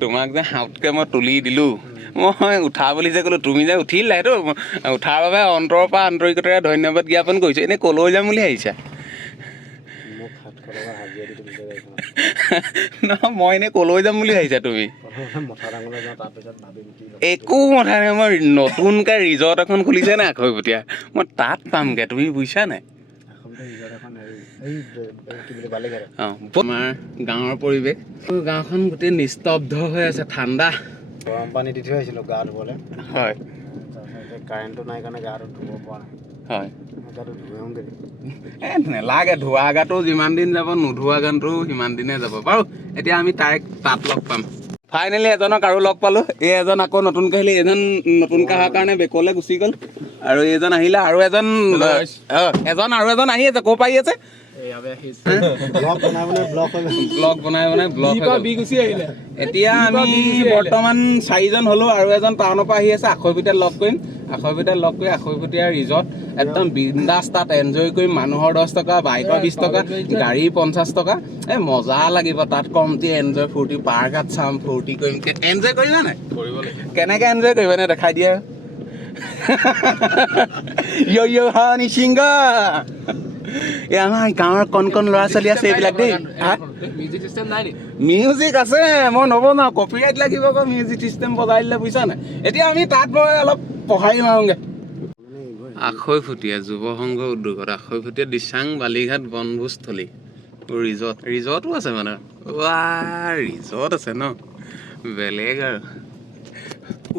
তোমাক যে হাউতকৈ মই তুলি দিলোঁ মই উঠা বুলি যে ক'লোঁ তুমি যে উঠিলা সেইটো উঠাৰ বাবে অন্তৰৰ পৰা আন্তৰিকতাৰে ধন্যবাদ জ্ঞাপন কৰিছোঁ এনেই ক'লৈ যাম বুলি ভাবিছা নহয় মই এনেই ক'লৈ যাম বুলি ভাবিছা তুমি একো মথা নাই মই নতুনকৈ ৰিজৰ্ট এখন খুলিছে নাই আখৈপতীয়া মই তাত পামগৈ তুমি বুজিছা নাই আমাৰ গাঁৱৰ পৰিৱেশ গাঁওখন গোটেই নিস্তব্ধ হৈ আছে ঠাণ্ডা গৰম পানী দি থৈ আহিছিলোঁ গা ধুবলৈ হয় কাৰেণ্টটো নাই কাৰণে গাটো ধুব পৰা নাই হয় গাটো ধুই আহোঁগৈ নেলাগে ধোৱা গাটো যিমান দিন যাব নোধোৱা গানটো সিমান দিনে যাব বাৰু এতিয়া আমি তাইক তাত লগ পাম ফাইনেলি এজনক আৰু লগ পালোঁ এই এজন আকৌ নতুনকৈ আহিলে এইজন নতুনকৈ অহাৰ কাৰণে বেকলৈ গুচি গ'ল আৰু এইজন আহিলে আৰু এজন আৰু এজন আহি আছে ক'ৰ পৰা আহি আছে ব্লগ বনাই এতিয়া আমি বৰ্তমান 4জন হ'লো আৰু এজন টাউনৰ পৰা আহি আছে আখৈপতীয়াত লগ কৰিম আখৈপতীয়া ৰিজৰ্ট একদম বিন্দাছ তাত এনজয় কৰিম মানুহৰ 10 টকা বাইকৰ 20 টকা গাড়ীৰ 50 টকা এই মজা লাগিব তাত কমটি এনজয় ফূৰ্তি পাৰ্কত চাম ফূৰ্তি কৰিম এনজয় কৰিবা নাই কেনেকৈ এনজয় কৰিবা নে দেখাই দিয়া য়ো হানি সিংগা এই আমাৰ গাঁৱৰ কণ ল'ৰা ছোৱালী আছে এইবিলাক দেই মিউজিক আছে মই নবনাওঁ কপিৰাইট লাগিব আকৌ মিউজিক চিষ্টেম বজাই দিলে বুজিছা নাই এতিয়া আমি তাত মই অলপ পঢ়াই মাৰোঁগৈ আখৈপতীয়া যুৱ সংঘ উদ্যোগত আখৈপতীয়া দিচাং বালিঘাট বনভোজস্থলী ৰিজৰ্টো আছে মানে ৰিজৰ্ট আছে ন বেলেগ আৰু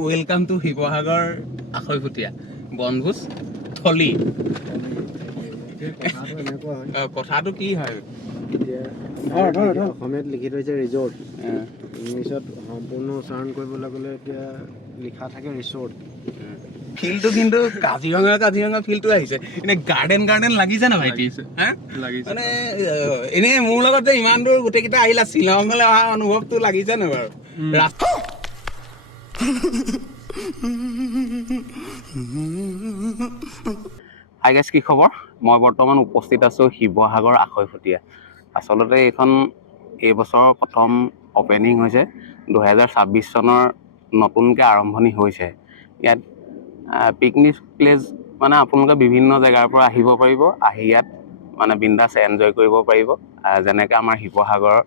ৱেলকাম টু শিৱসাগৰ আখৈপতীয়া বনভোজ থলী কথাটো কি হয় অসমীয়াত লিখি থৈছে ৰিজৰ্ট ইংলিছত সম্পূৰ্ণ উচ্চাৰণ কৰিবলৈ গ'লে এতিয়া লিখা থাকে ৰিচৰ্ট ফিল্ডটো কিন্তু কাজিৰঙা ফিল্ডটো আহিছে এনেই গাৰ্ডেন লাগিছে না ভাইটি মানে এনেই মোৰ লগত যে ইমান দূৰ গোটেইকেইটা আহিলা শ্বিলঙলৈ অহা অনুভৱটো লাগিছে নে বাৰু হাই গাইছ কি খবৰ মই বৰ্তমান উপস্থিত আছোঁ শিৱসাগৰ আখৈপতীয়া আচলতে এই বছৰৰ প্ৰথম অপেনিং হৈছে 2026 চনৰ নতুনকৈ আৰম্ভণি হৈছে ইয়াত পিকনিক প্লেচ মানে আপোনালোকে বিভিন্ন জেগাৰ পৰা আহিব পাৰিব আহি ইয়াত মানে বিন্দাছ এনজয় কৰিব পাৰিব যেনেকৈ আমাৰ শিৱসাগৰ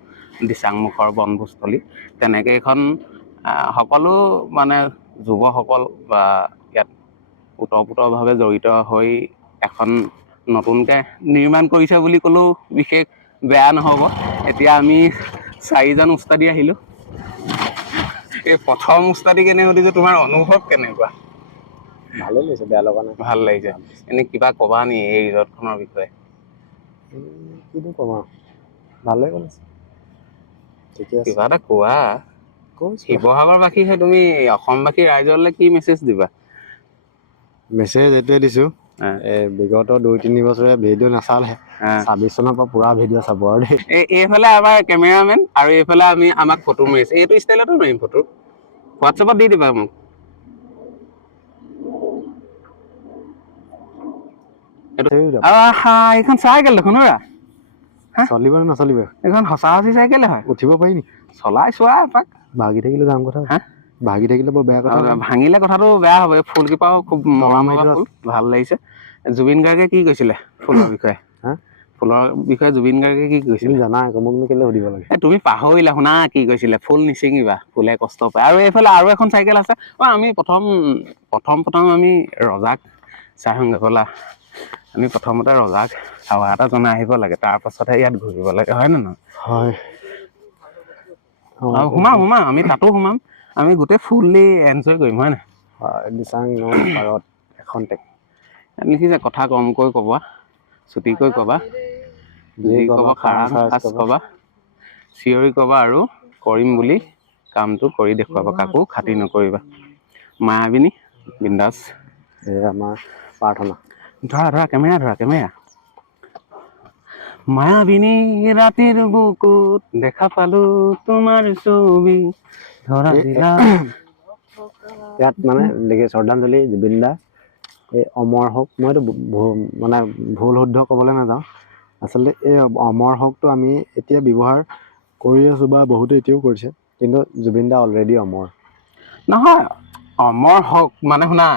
দিচাংমুখৰ বনভোজস্থলী তেনেকৈ এইখন সকলো মানে যুৱসকল বা ইয়াত ওতঃপ্ৰোতভাৱে জড়িত হৈ এখন নতুনকৈ নিৰ্মাণ কৰিছে বুলি ক'লেও বিশেষ বেয়া নহ'ব এতিয়া আমি 4জন উস্তাদি আহিলোঁ এই প্ৰথম উস্তাদি কেনে সুধিছোঁ তোমাৰ অনুভৱ কেনেকুৱা ভালেই লাগিছে বেয়া লগা নাই ভাল লাগিছে এনেই কিবা ক'বা নি এই ৰিজৰ্টখনৰ বিষয়ে কিনো ক'ম আৰু ভালেই কৰিছে ঠিকে আছে কিবা এটা কোৱা শিৱসাগৰবাসীহে তুমি অসমবাসী ৰাইজলৈ কি মেছেজ দিবা মেছেজ এইটোৱে দিছোঁ বিগত 2-3 বছৰে ভিডিঅ' নাচালে 26 চনৰ পৰা পুৰা ভিডিঅ' চাব আৰু দেই এইফালে আমাৰ কেমেৰামেন আৰু এইফালে আমাক ফটো মাৰিছে এইটো ষ্টাইলতো মাৰিম ফটো হোৱাটছএপত দি দিবা মোক এইখন চাইকেল দেখোন চলিব নে নচলিব এইখন সঁচা চাইকেলে হয় উঠিব পাৰি নি চলাই চোৱা এপাক ভাগি থাকিলে যাম কথা ভাগি থাকিলে বৰ বেয়া কথা ভাঙিলে কথাটো বেয়া হ'ব এই ফুলকেইপাও খুব মৰম ফুল ভাল লাগিছে জুবিন গাৰ্গে কি কৈছিলে ফুলৰ বিষয়ে জুবিন গাৰ্গে কি কৈছিলে জানা আকৌ মোক কেলে সুধিব লাগে তুমি পাহৰিলা শুনা কি কৈছিলে ফুল নিচিঙিবা ফুলে কষ্ট পায় আৰু এইফালে আৰু এখন চাইকেল আছে আমি প্ৰথম আমি ৰজাক চাহংগে ব'লা আমি প্ৰথমতে ৰজাক সেৱা এটা জনাই আহিব লাগে তাৰ পাছতহে ইয়াত ঘূৰিব লাগে হয় নে নহয় হয় সোমাম আমি তাতো সোমাম আমি গোটেই ফুললি এনজয় কৰিম হয় নাই দিচাং পাৰত এখন লিখিছে কথা কমকৈ ক'বা চুটিকৈ ক'বা যি ক'বা খাৰাং সাজ ক'বা চিঞৰি ক'বা আৰু কৰিম বুলি কামটো কৰি দেখুৱাবা কাকো খাতি নকৰিবা মায়াবিনী বিন্দাছ আমাৰ প্ৰাৰ্থনা ধৰা কেমেৰা মায়াবিনী ৰাতিৰ বুকুত দেখা পালো তোমাৰ ছবি ধৰা দিলা ইয়াত মানে দেখি শ্ৰদ্ধাঞ্জলি জুবিন দা এই অমৰ হওক মইতো মানে ভুল শুদ্ধ ক'বলৈ নাযাওঁ আচলতে এই অমৰ হওকটো আমি এতিয়া ব্যৱহাৰ কৰি আছোঁ বা বহুতে এতিয়াও কৰিছে, কিন্তু জুবিন দা অলৰেডি অমৰ। নহয়, অমৰ হওক মানে শুনা,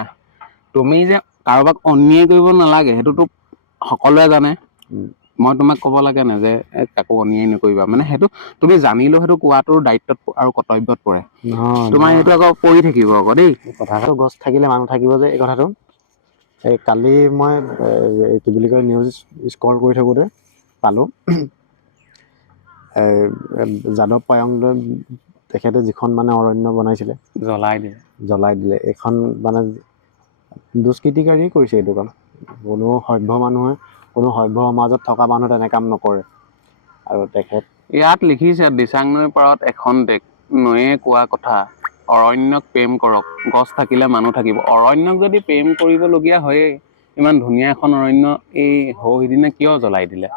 তুমি যে কাৰোবাক অন্যায় কৰিব নালাগে সেইটোতো সকলোৱে জানে। মই তোমাক ক'ব লাগে নাই যে কাকো অন্যায় নকৰিবা, মানে সেইটো তুমি জানিলেও সেইটো কোৱাটোৰ দায়িত্বত আৰু কৰ্তব্যত পৰে। তোমাৰ সেইটো আকৌ পৰি থাকিব আকৌ দেই। কথাটো গছ থাকিলে মানুহ থাকিব যে এই কথাটো। এই কালি মই কি বুলি কয় নিউজ স্ক্ৰল কৰি থাকোঁতে পালোঁ, যাদৱ পায়ংলৈ তেখেতে যিখন মানে অৰণ্য বনাইছিলে জ্বলাই দিলে। এইখন মানে দুষ্কৃতিকাৰীয়ে কৰিছে এইটো কাম। কোনো সভ্য মানুহে, কোনো সভ্য সমাজত থকা মানুহে তেনে কাম নকৰে। আৰু তেখেত ইয়াত লিখিছে দিচাং নৈৰ পাৰত এখন দেশ, নৈয়ে কোৱা কথা, অৰণ্যক প্ৰেম কৰক, গছ থাকিলে মানুহ থাকিব। অৰণ্যক যদি প্ৰেম কৰিবলগীয়া হয়েই, ইমান ধুনীয়া এখন অৰণ্য এই সৌ সিদিনা কিয় জ্বলাই দিলে?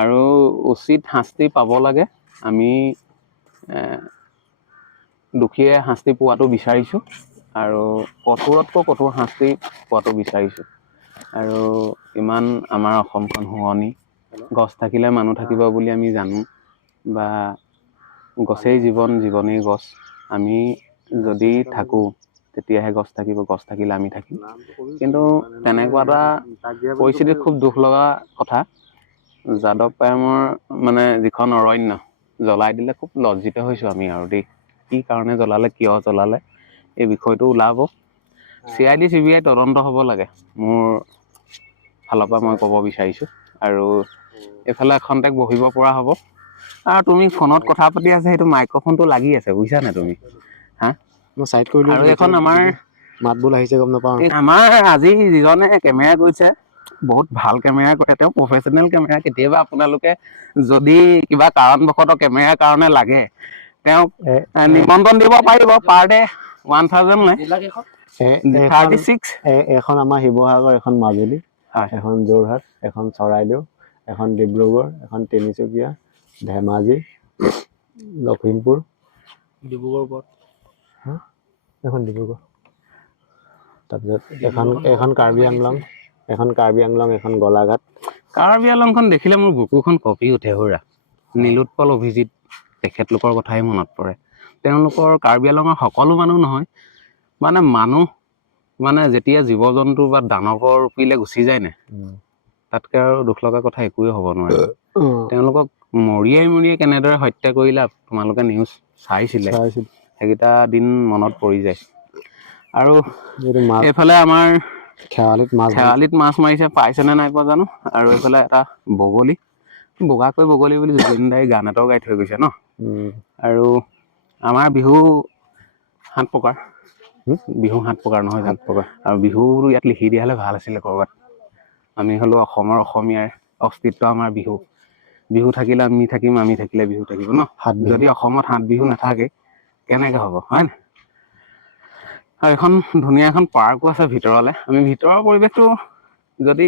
আৰু উচিত শাস্তি পাব লাগে। আমি দোষীয়ে শাস্তি পোৱাটো বিচাৰিছোঁ আৰু কঠোৰতকৈ কঠোৰ শাস্তি পোৱাটো বিচাৰিছোঁ। আৰু ইমান আমাৰ অসমখন শুৱনি, গছ থাকিলে মানুহ থাকিব বুলি আমি জানো, বা গছেই জীৱন, জীৱনেই গছ। আমি যদি থাকোঁ তেতিয়াহে গছ থাকিব, গছ থাকিলে আমি থাকিম। কিন্তু তেনেকুৱা এটা পৰিস্থিতিত খুব দুখ লগা কথা, যাদৱ পায়ঙৰ মানে যিখন অৰণ্য জ্বলাই দিলে। খুব লজ্জিত হৈছোঁ আমি আৰু দেই। কি কাৰণে জ্বলালে, কিয় জ্বলালে, এই বিষয়টো ওলাব। CID CBI তদন্ত হ'ব লাগে, মোৰ ফালৰ পৰা মই ক'ব বিচাৰিছোঁ। আৰু এইফালে খন্তেক বহিব পৰা হ'ব। আৰু তুমি ফোনত কথা পাতি আছা, সেইটো মাইক্ৰফোনটো লাগি আছে বুজিছা নাই তুমি? হা, মই চাইড কৰি আৰু লৈছোঁ। এখন আমাৰ মাত বোল আহিছে গম নাপাওঁ। আমাৰ আজি যিজনে কেমেৰা কৰিছে বহুত ভাল কেমেৰা কৰে, তেওঁ প্ৰফেচনেল কেমেৰা। কেতিয়াবা আপোনালোকে যদি কিবা কাৰণবশতঃ কেমেৰাৰ কাৰণে লাগে, তেওঁক নিমন্ত্ৰণ দিব পাৰিব। পাৰ ডে 1000 লয়। 36 এখন আমাৰ শিৱসাগৰ, এখন মাজুলী, এখন যোৰহাট, এখন চৰাইদেউ, এখন ডিব্ৰুগড়, এখন তিনিচুকীয়া, ধেমাজি, লখিমপুৰ, এখন ডিব্ৰুগড়, তাৰপিছত এখন কাৰ্বি আংলং, এখন গোলাঘাট। কাৰ্বি আংলংখন দেখিলে মোৰ বুকুখন কঁপি উঠে সৌৰা। নীলোৎপল অভিজিত, তেখেতলোকৰ কথাই মনত পৰে। তেওঁলোকৰ কাৰ্বি আংলঙৰ সকলো মানুহ নহয়, মানে মানুহ মানে যেতিয়া জীৱ জন্তু বা দানৱৰ ৰূপীলে গুচি যায় নাই, তাতকৈ আৰু দুখ লগা কথা একোৱেই হ'ব নোৱাৰে। তেওঁলোকক মৰিয়াই কেনেদৰে হত্যা কৰিলে তোমালোকে নিউজ চাইছিলে, সেইকেইটা দিন মনত পৰি যায়। আৰু এইফালে আমাৰ খেৱালিত মাছ মাৰিছে, পাইছেনে নাই পোৱা জানো। আৰু এইফালে এটা বগলী, বগাকৈ বগলী বুলি জুবিন দাই গান এটাও গাই থৈ গৈছে ন। আৰু আমাৰ বিহু 7 প্ৰকাৰ, বিহু 7 প্ৰকাৰ নহয় জানো? আৰু বিহু ইয়াত লিখি দিয়া হ'লে ভাল আছিলে ক'ৰবাত। আমি হ'লো অসমৰ, অসমীয়াৰ অস্তিত্ব আমাৰ বিহু। বিহু থাকিলে আমি থাকিম, আমি থাকিলে বিহু থাকিব ন। যদি অসমত 7 বিহু নাথাকে কেনেকে হ'ব, হয় নাই? আৰু এখন ধুনীয়া এখন পাৰ্কো আছে ভিতৰলে। আমি ভিতৰৰ পৰিৱেশটো যদি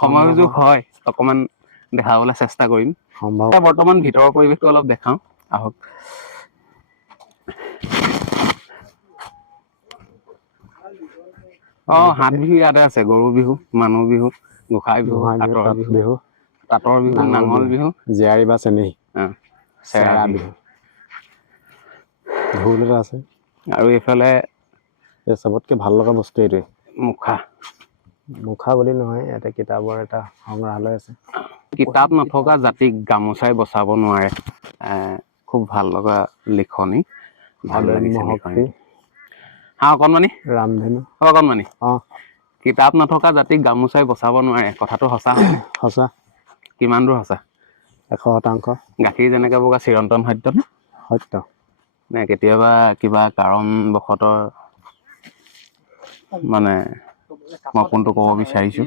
সময় সুযোগ হয় অকমান দেখাবলৈ চেষ্টা কৰিম। বৰ্তমান ভিতৰৰ পৰিৱেশটো অলপ দেখাওঁ, আহক। অ', 7 বিহু ইয়াতে আছে। গৰু বিহু, মানুহ বিহু, গোঁসাই বিহু, কাতৰ বিহু, তাঁতৰ বিহু, নাঙল বিহু, জীয়াৰী বা চেনেহী, চেৰা বিহু, ঢোল এটা আছে। আৰু এইফালে চবতকে ভাল লগা বস্তু এইটোৱে, মুখা বুলি নহয়, ইয়াতে কিতাপৰ এটা সংগ্ৰহালয় আছে। কিতাপ নথকা জাতিক গামোচাই বচাব নোৱাৰে। খুব ভাল লগা লিখনি, ভাল লাগিছে লিখনি। অকণমানি ৰামধেনু, অকণমানি, কিতাপ নথকা জাতিক গামোচাই বচাব নোৱাৰে। কথাটো সঁচা হয়? সঁচা। কিমান দূৰ সঁচা? 100%। গাখীৰ যেনেকে বগা চিৰন্তন সত্য নে? সত্য। নে কেতিয়াবা কিবা কাৰণবশতঃ মানে মই কোনটো ক'ব বিচাৰিছোঁ,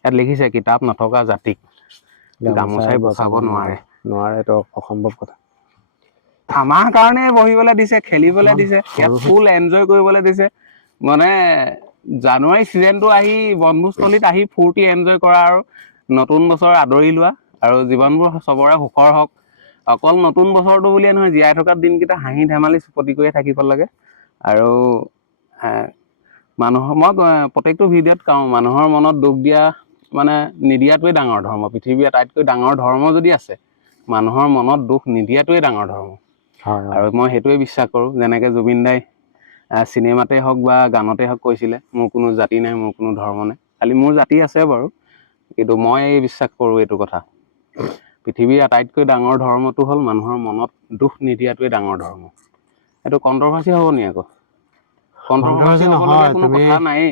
ইয়াত লিখিছে কিতাপ নথকা জাতিক গামোচাই বচাব নোৱাৰে। এইটো অসম্ভৱ কথা। আমাৰ কাৰণে বহিবলৈ দিছে, খেলিবলৈ দিছে, ইয়াত ফুল এনজয় কৰিবলৈ দিছে। মানে জানুৱাৰী চিজনটো আহি বনভোজস্থলীত আহি ফূৰ্তি এনজয় কৰা আৰু নতুন বছৰ আদৰি লোৱা, আৰু জীৱনবোৰ চবৰে সুখৰ হওক। অকল নতুন বছৰটো বুলিয়ে নহয়, জীয়াই থকা দিনকেইটা হাঁহি ধেমালি চুপতি কৰিয়ে থাকিব লাগে। আৰু মানুহৰ, মই প্ৰত্যেকটো ভিডিঅ'ত কওঁ, মানুহৰ মনত দুখ দিয়া মানে নিদিয়াটোৱে ডাঙৰ ধৰ্ম। পৃথিৱীৰ আটাইতকৈ ডাঙৰ ধৰ্ম যদি আছে মানুহৰ মনত দুখ নিদিয়াটোৱে ডাঙৰ ধৰ্ম। আৰু মই সেইটোৱে বিশ্বাস কৰোঁ। যেনেকৈ জুবিন দাই চিনেমাতেই হওক বা গানতেই হওক কৈছিলে, মোৰ কোনো জাতি নাই, মোৰ কোনো ধৰ্ম নাই। খালি মোৰ জাতি আছে বাৰু, কিন্তু মই বিশ্বাস কৰোঁ এইটো কথা, পৃথিৱীৰ আটাইতকৈ ডাঙৰ ধৰ্মটো হ'ল মানুহৰ মনত দুখ নিদিয়াটোৱে ডাঙৰ ধৰ্ম। এইটো কণ্ট্ৰভাৰ্চি হ'ব নি আকৌ? কণ্ট্ৰভাৰ্চি নহয়, কোনো কথা নায়েই।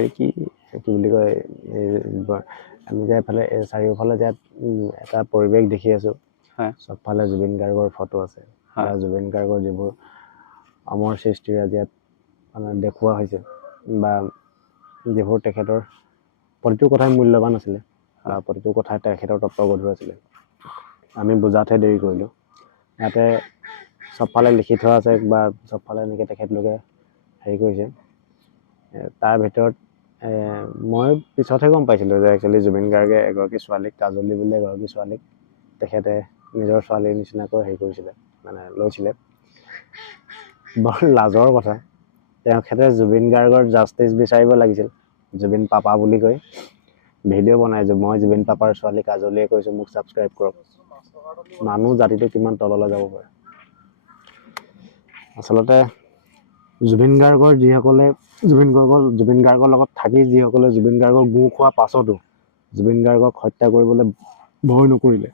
এই কি বুলি কয়, আমি যে এফালে চাৰিওফালে যে এটা পৰিৱেশ দেখি আছোঁ, চবফালে জুবিন গাৰ্গৰ ফটো আছে, বা জুবিন গাৰ্গৰ যিবোৰ অমৰ সৃষ্টিৰাজ ইয়াত মানে দেখুওৱা হৈছে, বা যিবোৰ তেখেতৰ প্ৰতিটো কথাই মূল্যৱান আছিলে, বা প্ৰতিটো কথাই তেখেতৰ তত্ত্বগধুৰ আছিলে, আমি বুজাতহে দেৰি কৰিলোঁ। ইয়াতে চবফালে লিখি থোৱা আছে, বা চবফালে এনেকৈ তেখেতলোকে হেৰি কৰিছে। তাৰ ভিতৰত মই পিছতহে গম পাইছিলোঁ যে একচুৱেলি জুবিন গাৰ্গে এগৰাকী ছোৱালীক, কাজলী বুলি এগৰাকী ছোৱালীক তেখেতে নিজৰ ছোৱালীৰ নিচিনাকৈ হেৰি কৰিছিলে, মানে লৈছিলে। বৰ লাজৰ কথা। তেখেতে জুবিন গাৰ্গৰ জাষ্টিচ বিচাৰিব লাগিছিল। জুবিন পাপা বুলি কৈ ভিডিঅ' বনাই, মই জুবিন পাপাৰ ছোৱালী কাজলীয়ে কৈছোঁ মোক ছাবস্ক্ৰাইব কৰক। মানুহ জাতিটো কিমান তললৈ যাব পাৰে। আচলতে জুবিন গাৰ্গৰ যিসকলে জুবিন গাৰ্গৰ লগত থাকি যিসকলে জুবিন গাৰ্গক গু খোৱাৰ পাছতো জুবিন গাৰ্গক হত্যা কৰিবলৈ ভয় নকৰিলে,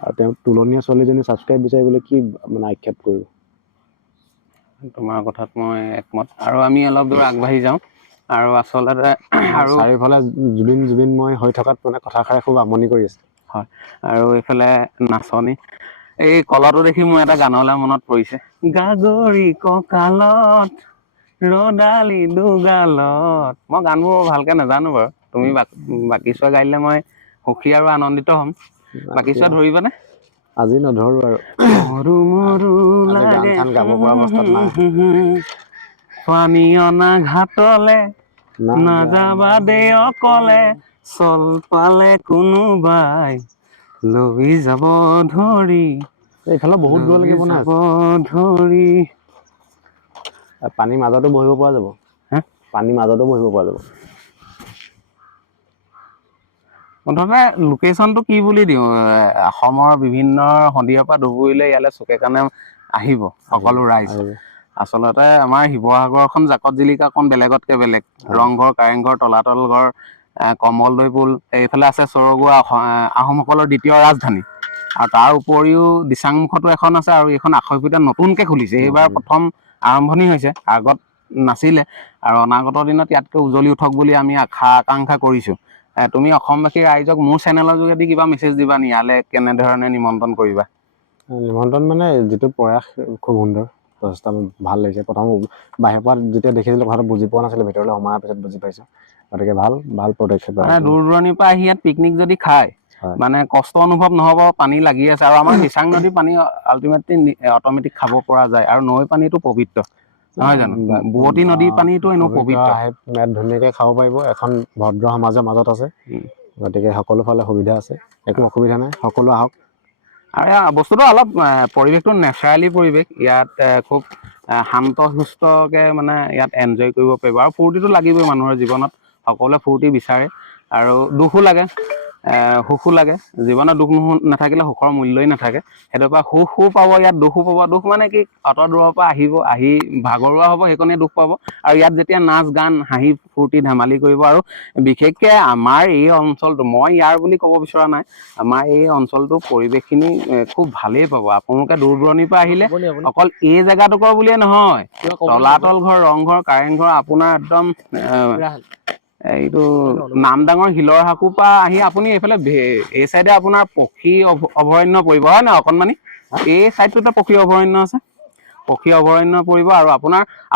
আৰু তেওঁ তুলনীয়া ছোৱালীজনী ছাবস্ক্ৰাইব বিচাৰিবলৈ কি মানে আক্ষেপ কৰিব? তোমাৰ কথাত মই একমত। আৰু আমি অলপ দূৰ আগবাঢ়ি যাওঁ। আৰু আচলতে আৰু চাৰিওফালে জুবিন মই হৈ থকাত মানে কথাষাৰে খুব আমনি কৰি আছে। হয়, আৰু এইফালে নাচনী। এই কলটো দেখি মোৰ এটা গানলৈ মনত পৰিছে, গাগৰি কঁকালত ৰদালি দুগালত। মই গানবোৰ ভালকে নাজানো বাৰু, তুমি বাকী চোৱা গাই দিলে মই সুখী আৰু আনন্দিত হ'ম। বাকী চোৱা ধৰিবানে? আজি নধৰো আৰু, গান চান গাব পৰা অৱস্থাত নাই। পানী অনা ঘাটলে নাযাবা দে অকলে, চল পালে কোনোবাই লৈ যাব ধৰি, এইফালে বহুত দূৰ লাগিব না ধৰি। পানীৰ মাজতো বহিব পৰা যাব, পানীৰ মাজতো বহিব পৰা যাব। মুঠতে লোকেশ্যনটো কি বুলি দিওঁ, অসমৰ বিভিন্ন সন্ধিয়াৰ পৰা ধুবুৰীলৈ ইয়ালৈ চুকে কাণে আহিব সকলো ৰাইজ। আচলতে আমাৰ শিৱসাগৰখন জাকত জিলিকাখন বেলেগতকৈ বেলেগ। ৰংঘৰ, কাৰেংঘৰ, তলাতল ঘৰ, কমলদৈ পুল, এইফালে আছে চৰগুৱা, আহোমসকলৰ দ্বিতীয় ৰাজধানী। আৰু তাৰ উপৰিও দিচাংমুখতো এখন আছে, আৰু এইখন আখৈপুতীয়াত নতুনকৈ খুলিছে, এইবাৰ প্ৰথম আৰম্ভণি হৈছে, আগত নাছিলে। আৰু অনাগত দিনত ইয়াতকৈ উজ্জ্বলি উঠক বুলি আমি আকাংক্ষা কৰিছোঁ। তুমি অসমবাসী ৰাইজক মোৰ চেনেলৰ যোগেদি কিবা মেছেজ দিবা নি? ইয়ালৈ কেনেধৰণে নিমন্ত্ৰণ কৰিবা? নিমন্ত্ৰণ মানে যিটো প্ৰয়াস খুব সুন্দৰ, যথেষ্ট ভাল লাগিছে। প্ৰথম বাহিৰৰ পৰা যেতিয়া দেখিছিলোঁ কথাটো বুজি পোৱা নাছিলোঁ, ভিতৰলৈ সোমাৰ পিছত বুজি পাইছোঁ। গতিকে ভাল পদক্ষেপ। মানে দূৰ দূৰণিৰ পৰা আহি ইয়াত পিকনিক যদি খায়, মানে কষ্ট অনুভৱ নহ'ব, পানী লাগি আছে। আৰু আমাৰ দিচাং নদীৰ পানী আল্টিমেটলি অট'মেটিক খাব পৰা যায়, আৰু নৈ পানীটো পবিত্ৰ নহয় জানো? বুৱতী নদীৰ পানীটো এনেও পবিত্ৰ। ইয়াত ধুনীয়াকৈ খাব পাৰিব, এখন ভদ্ৰ সমাজৰ মাজত আছে, গতিকে সকলো ফালে সুবিধা আছে, একো অসুবিধা নাই, সকলো আহক। আৰু বস্তুটো অলপ পৰিৱেশটো নেচাৰেলি পৰিৱেশ, ইয়াত খুব শান্ত সুস্থকৈ মানে ইয়াত এনজয় কৰিব পাৰিব। আৰু ফূৰ্তিটো লাগিবই মানুহৰ জীৱনত, সকলোৱে ফূৰ্তি বিচাৰে, আৰু দুখো লাগে, সুখো লাগে। জীৱনত দুখ নাথাকিলে সুখৰ মূল্যই নাথাকে। সেইটোৰ পৰা সুখো পাব, ইয়াত দুখো পাব। দুখ মানে কি, অত দূৰৰ পৰা আহি ভাগৰুৱা হ'ব, সেইকণে দুখ পাব। আৰু ইয়াত যেতিয়া নাচ গান হাঁহি ফূৰ্তি ধেমালি কৰিব, আৰু বিশেষকৈ আমাৰ এই অঞ্চলটো, মই ইয়াৰ বুলি ক'ব বিচৰা নাই, আমাৰ এই অঞ্চলটোৰ পৰিৱেশখিনি খুব ভালেই পাব। আপোনালোকে দূৰ দূৰণিৰ পৰা আহিলে অকল এই জেগাটুকুৰ বুলিয়ে নহয়, তলাতল ঘৰ, ৰংঘৰ, কাৰেংঘৰ, আপোনাৰ একদম এইটো নামদাঙৰ শিলৰ সাঁকোৰ পৰা আহি আপুনি এইফালে এই চাইডে আপোনাৰ পক্ষী অভয়াৰণ্য পৰিব, হয় নহয় অকণমানি? এই চাইডটোতে পক্ষী অভয়াৰণ্য আছে, পক্ষী অভয়াৰণ্য পৰিব। আৰু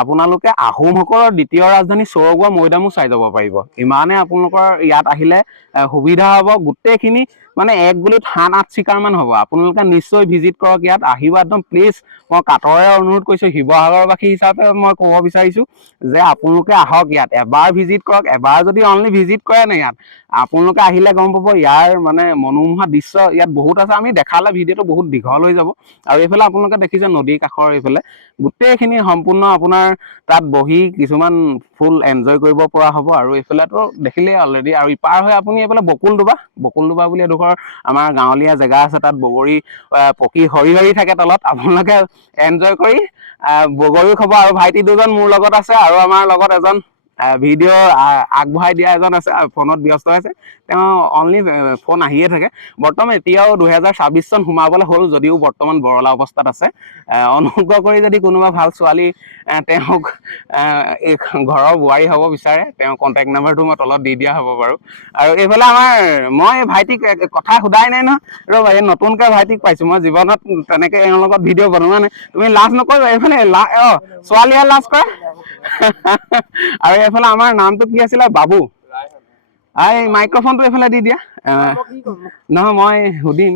আপোনালোকে আহোমসকলৰ দ্বিতীয় ৰাজধানী চৰগুৱা মৈদামো চাই যাব পাৰিব। ইমানে আপোনালোকৰ ইয়াত আহিলে সুবিধা হ'ব। গোটেইখিনি মানে 1 গুলিত 7-8 চিকাৰমান হ'ব। আপোনালোকে নিশ্চয় ভিজিট কৰক, ইয়াত আহিব একদম প্লিজ। মই কাটৰে অনুৰোধ কৰিছোঁ, শিৱসাগৰবাসী হিচাপে মই ক'ব বিচাৰিছোঁ যে আপোনালোকে আহক ইয়াত, এবাৰ ভিজিট কৰক। এবাৰ যদি অনলি ভিজিট কৰে নে ইয়াত, আপোনালোকে আহিলে গম পাব ইয়াৰ মানে মনোমোহা দৃশ্য ইয়াত বহুত আছে। আমি দেখালে ভিডিঅ'টো বহুত দীঘল হৈ যাব। আৰু এইফালে আপোনালোকে দেখিছে নদীৰ কাষৰ এইফালে গোটেইখিনি সম্পূৰ্ণ আপোনাৰ তাত বহি কিছুমান ফুল এনজয় কৰিব পৰা হ'ব। আৰু এইফালেতো দেখিলেই অলৰেডি। আৰু ইপাৰ হৈ আপুনি এইফালে বকুলদোবা বুলি এডোখৰ আমাৰ গাঁৱলীয়া জেগা আছে, তাত বগৰী পকি সৰি থাকে তলত। আপোনালোকে এনজয় কৰি বগৰীও খাব। আৰু ভাইটি দুজন মোৰ লগত আছে, আৰু আমাৰ লগত এজন ভিডিঅ' আগবঢ়াই দিয়া এজন আছে, ফোনত ব্যস্ত আছে। তেওঁ অনলি ফোন আহিয়ে থাকে। বৰ্তমান এতিয়াও 2026 চন সোমাবলৈ হ'ল, যদিও বৰ্তমান বৰলা অৱস্থাত আছে। অনুগ্ৰহ কৰি যদি কোনোবা ভাল ছোৱালী তেওঁক এই ঘৰৰ বোৱাৰী হ'ব বিচাৰে, তেওঁৰ কণ্টেক্ট নাম্বাৰটো মই তলত দি দিয়া হ'ব বাৰু। আৰু এইফালে মই ভাইটিক কথা সোধাই নাই নহয়, ৰ'বা, এই নতুনকৈ ভাইটিক পাইছোঁ। মই জীৱনত তেনেকৈ এওঁৰ লগত ভিডিঅ' বনোৱা নাই। তুমি লাজ নকৰিবা, এইফালে ছোৱালীয়ে লাজ কৰে। আৰু এইফালে আমাৰ নামটো কি আছিলে? বাবু। এই মাইক্ৰফোনটো এইফালে দি দিয়া। নহয়, মই সুধিম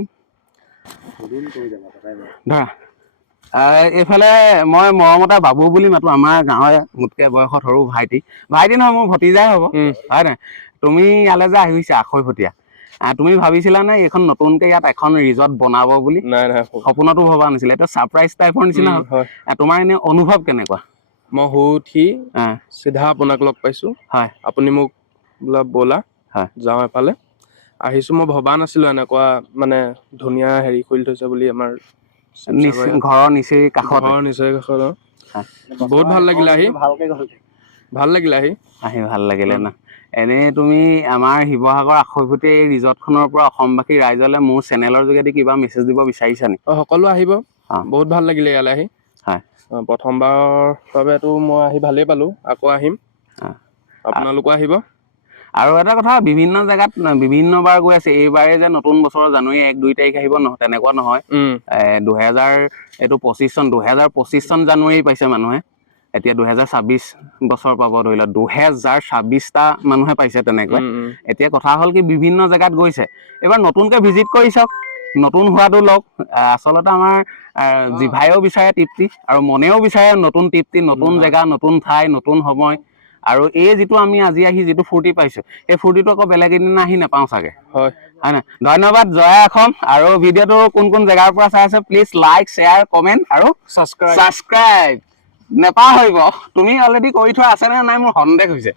ধৰা। এইফালে মই মৰমতে বাবু বুলি মাতো, আমাৰ গাঁৱৰে মোতকৈ বয়সত সৰু ভাইটি নহয়, মোৰ ভতিজাই হ'ব, হয় নাই? তুমি ইয়ালৈ যে আহিছা আখৈফটীয়া, তুমি ভাবিছিলানে এইখন নতুনকৈ ইয়াত এখন ৰিজৰ্ট বনাব বুলি? নাই, সপোনতো ভবা নাছিলে। এটা ছাৰপ্ৰাইজ টাইপৰ নিচিনা হ'ল। তোমাৰ এনে অনুভৱ কেনেকুৱা? মই শুই উঠি চিধা আপোনাক লগ পাইছোঁ। হয়, আপুনি মোক বোলা ব'লা যাওঁ এফালে। আহিছোঁ, মই ভবা নাছিলোঁ এনেকুৱা মানে ধুনীয়া হেৰি খুলি থৈছে বুলি। আমাৰ ঘৰৰ নিচেই কাষত, বহুত ভাল লাগিলে আহি। ভাল লাগিলে না। এনেই তুমি আমাৰ শিৱসাগৰ আখৈফটীয়া এই ৰিজৰ্টখনৰ পৰা অসমবাসী ৰাইজলৈ মোৰ চেনেলৰ যোগেদি কিবা মেছেজ দিব বিচাৰিছা নেকি? সকলো আহিব, বহুত ভাল লাগিলে ইয়ালৈ আহি। হয়, প্ৰথমবাৰৰ বাবেতো মই আহি ভালেই পালোঁ, আকৌ আহিম, আপোনালোকো আহিব। আৰু এটা কথা, বিভিন্ন জেগাত বিভিন্নবাৰ গৈ আছে। এইবাৰে যে নতুন বছৰৰ জানুৱাৰী 1-2 তাৰিখ আহিব তেনেকুৱা নহয়। 2025 চন জানুৱাৰী পাইছে মানুহে। এতিয়া 2026 বছৰ পাব ধৰি লওক, 2026টা মানুহে পাইছে তেনেকৈ। এতিয়া কথা হ'ল কি, বিভিন্ন জেগাত গৈছে। এইবাৰ নতুনকৈ ভিজিট কৰি চাওক, নতুন হোৱাটো লওক। আচলতে আমাৰ জিভায়েও বিচাৰে তৃপ্তি, আৰু মনেও বিচাৰে নতুন তৃপ্তি, নতুন জেগা, নতুন ঠাই, নতুন সময়। আৰু এই যিটো আমি আজি আহি যিটো ফূৰ্তি পাইছোঁ, সেই ফূৰ্তিটো আকৌ বেলেগ এদিন আহি নাপাওঁ চাগে, হয় নাই? ধন্যবাদ, জয়া এখন। আৰু ভিডিঅ'টো কোন জেগাৰ পৰা চাই আছে প্লিজ লাইক, শ্বেয়াৰ, কমেণ্ট আৰু ছাবস্ক্ৰাইব নেপাহৰিব। তুমি অলৰেডি কৰি থোৱা আছে নে নাই মোৰ সন্দেহ হৈছে।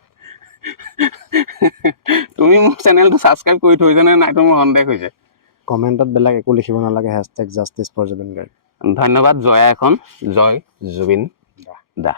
তুমি মোৰ চেনেলটো ছাবস্ক্ৰাইব কৰি থৈছা নে নাই মোৰ সন্দেহ হৈছে। কমেণ্টত বেলেগ একো লিখিব নালাগে, #জাষ্টিছ ফৰ জুবিন গাৰ্গ। ধন্যবাদ, জয়া এখন। জয় জুবিন দা।